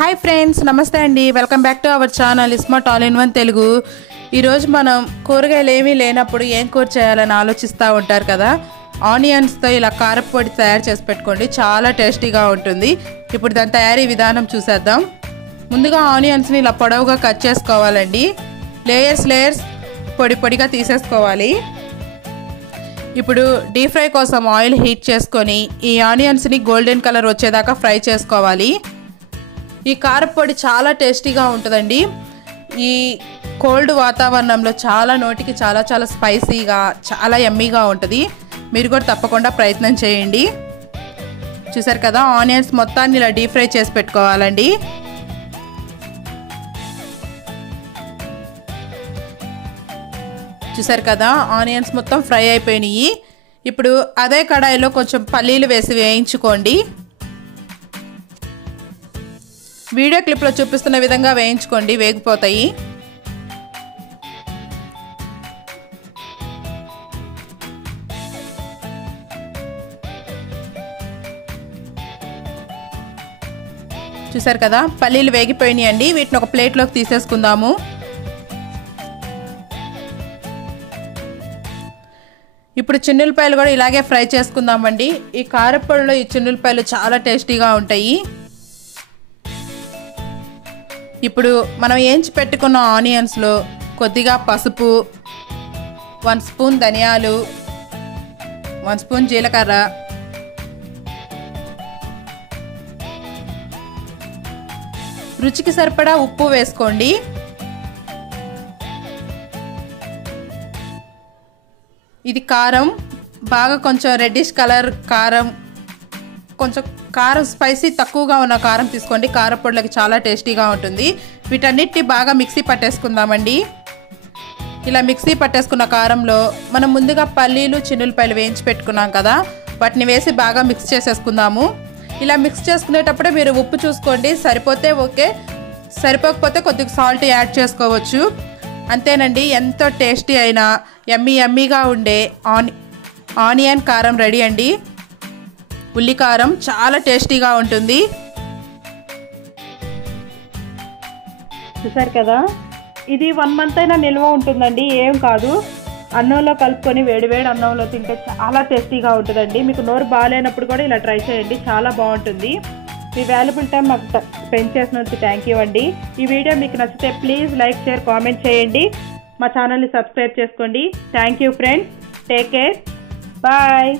Hi friends, నమస్తే అండి. Welcome back to our channel smart all in one Telugu. ఈరోజు మనం కూరగాయలు ఏమీ లేనప్పుడు ఏం కూర చేయాలని ఆలోచిస్తూ ఉంటారు కదా. ఆనియన్స్తో ఇలా కారపొడి తయారు చేసి పెట్టుకోండి, చాలా టేస్టీగా ఉంటుంది. ఇప్పుడు దాని తయారీ విధానం చూసేద్దాం. ముందుగా ఆనియన్స్ని ఇలా పొడవుగా కట్ చేసుకోవాలండి. లేయర్స్ పొడి పొడిగా తీసేసుకోవాలి. ఇప్పుడు డీప్ ఫ్రై కోసం ఆయిల్ హీట్ చేసుకొని ఈ ఆనియన్స్ని గోల్డెన్ కలర్ వచ్చేదాకా ఫ్రై చేసుకోవాలి. ఈ కారపొడి చాలా టేస్టీగా ఉంటుందండి. ఈ కోల్డ్ వాతావరణంలో చాలా నోటికి చాలా స్పైసీగా చాలా యమ్మీగా ఉంటుంది. మీరు కూడా తప్పకుండా ప్రయత్నం చేయండి. చూసారు కదా, ఆనియన్స్ మొత్తాన్ని ఇలా డీప్ ఫ్రై చేసి పెట్టుకోవాలండి. చూసారు కదా, ఆనియన్స్ మొత్తం ఫ్రై అయిపోయినాయి. ఇప్పుడు అదే కడాయిలో కొంచెం పల్లీలు వేసి వేయించుకోండి. వీడియో క్లిప్లో చూపిస్తున్న విధంగా వేయించుకోండి, వేగిపోతాయి. చూసారు కదా, పల్లీలు వేగిపోయినాయండి. వీటిని ఒక ప్లేట్లోకి తీసేసుకుందాము. ఇప్పుడు చిన్నులపాయలు కూడా ఇలాగే ఫ్రై చేసుకుందామండి. ఈ కారపొడిలో ఈ చిన్నులపాయలు చాలా టేస్టీగా ఉంటాయి. ఇప్పుడు మనం ఏంచి పెట్టుకున్న ఆనియన్స్లో కొద్దిగా పసుపు, 1 స్పూన్ ధనియాలు, 1 స్పూన్ జీలకర్ర, రుచికి సరిపడా ఉప్పు వేసుకోండి. ఇది కారం, బాగా కొంచెం రెడ్డిష్ కలర్ కారం, కొంచెం కారం స్పైసీ తక్కువగా ఉన్న కారం తీసుకోండి. కారపొడిలోకి చాలా టేస్టీగా ఉంటుంది. వీటన్నిటిని బాగా మిక్సీ పట్టేసుకుందామండి. ఇలా మిక్సీ పట్టేసుకున్న కారంలో మనం ముందుగా పల్లీలు, చిన్నులపాయలు వేయించి పెట్టుకున్నాం కదా, వాటిని వేసి బాగా మిక్స్ చేసేసుకుందాము. ఇలా మిక్స్ చేసుకునేటప్పుడే మీరు ఉప్పు చూసుకోండి, సరిపోతే ఓకే, సరిపోకపోతే కొద్దిగా సాల్ట్ యాడ్ చేసుకోవచ్చు. అంతేనండి, ఎంతో టేస్టీ అయిన యమ్మీగా ఉండే ఆనియన్ కారం రెడీ అండి. ఉల్లి కారం చాలా టేస్టీగా ఉంటుంది. చూసారు కదా, ఇది 1 మంత్ అయినా నిల్వ ఉంటుందండి, ఏం కాదు. అన్నంలో కలుపుకొని వేడివేడి అన్నంలో తింటే చాలా టేస్టీగా ఉంటుందండి. మీకు నోరు బాగాలేనప్పుడు కూడా ఇలా ట్రై చేయండి, చాలా బాగుంటుంది. మీ వాల్యుబుల్ టైం మాకు స్పెండ్ చేసినందుకు థ్యాంక్ యూ అండి. ఈ వీడియో మీకు నచ్చితే ప్లీజ్ లైక్, షేర్, కామెంట్ చేయండి. మా ఛానల్ని సబ్స్క్రైబ్ చేసుకోండి. Thank you friends, take care, bye.